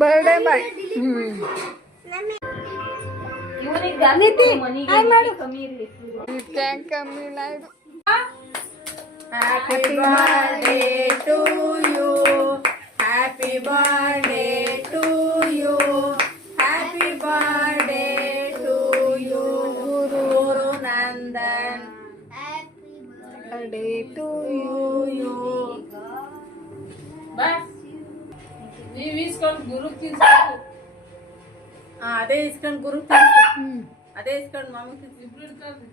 Birthday boy. ಕಮ್ಮಿ ಇಲ್ಲ ಇದು. Happy birthday to you, happy birthday to you, happy birthday to you Guru Nandan, birthday to you. ನೀವು ಇಸ್ಕೊಂಡು ಗುರು ತಿನ್ಸ್ಬೇಕು. ಅದೇ ಇಸ್ಕೊಂಡು ಗುರು ತಿನ್ಸು, ಅದೇ ಇಸ್ಕೊಂಡು ಮಾಮ ತಿನ್ಸು. ಇಬ್ರು ಇರ್ತಾರೆ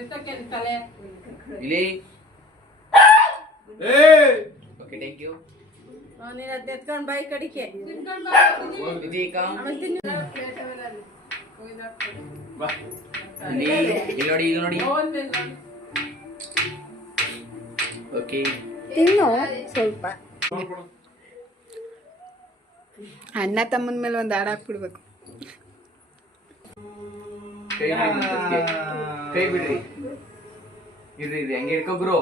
ಎತ್ತಕ್ಕೆ ತಲೆ ಇಲ್ಲಿ. Okay thank you. ನೀನು ಅದ್ ಎತ್ಕೊಂಡು ಬಾಯಿ ಕಡಿಕೆ ಇದೀಗ ಆಮೇಲೆ ತಿನ್ನು. ಇಲ್ಲಿ ನೋಡಿ, ಈಗ ನೋಡಿ. ಓಕೆ ತಿನ್ನು ಸ್ವಲ್ಪ. ಅಣ್ಣ ತಮ್ಮನ ಮೇಲೆ ಒಂದು ಹಾಡು ಹಾಕ್ಬಿಡ್ಬೇಕು. ಕೈ ಬಿಡ್ರಿ, ಇರ್ರಿ ಹಂಗೆ ಇಟ್ಕೊ ಗುರು.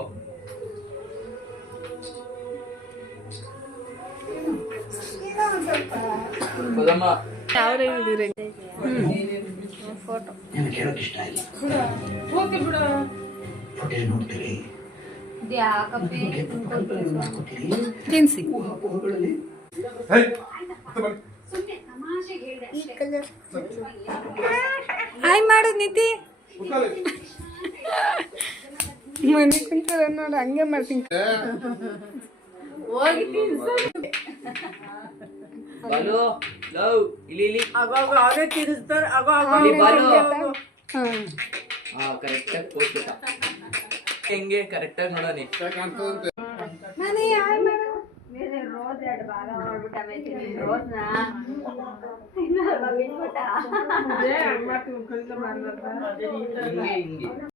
ಹೌದಮ್ಮ. ಅವ್ರು ಹೇಳಿದ್ರೆ ಫೋಟೋ ಇಷ್ಟ ಇಲ್ಲ. ಹೋಗಿ ಬಿಡು. ಫೋಟೋ ನೋಡ್ತೀರಿ, ತಿನ್ಸಿ. ಹಾಯ್ ಮಾಡು ನಿಧಿ. ಮನೆ ಕುಂತಾರ ನೋಡು, ಹಂಗೆ ಮಾಡ್ತೀನಿ. ಹೋಗಿ ಬಾಲು ಲವ್ ಇಲ್ಲಿ ಆಗಾಗ ಅವರೇ ತಿರ್ಸ್ತಾರೆ. ಕರೆಕ್ಟ್ ಆಗಿ ಪೋಸ್ಟ್ ಹೆಂಗೆ ಕರೆಕ್ಟ್ ಆಗಿ ನೋಡೋಣ. ರೋಸ್ ಎರಡು ಭಾಗ ಮಾಡ್ಬಿಟ್ಟ ರೋಸ್ನ ಮಾಡ್ತೀವಿ ಹಿಂಗೆ ಹಿಂಗೆ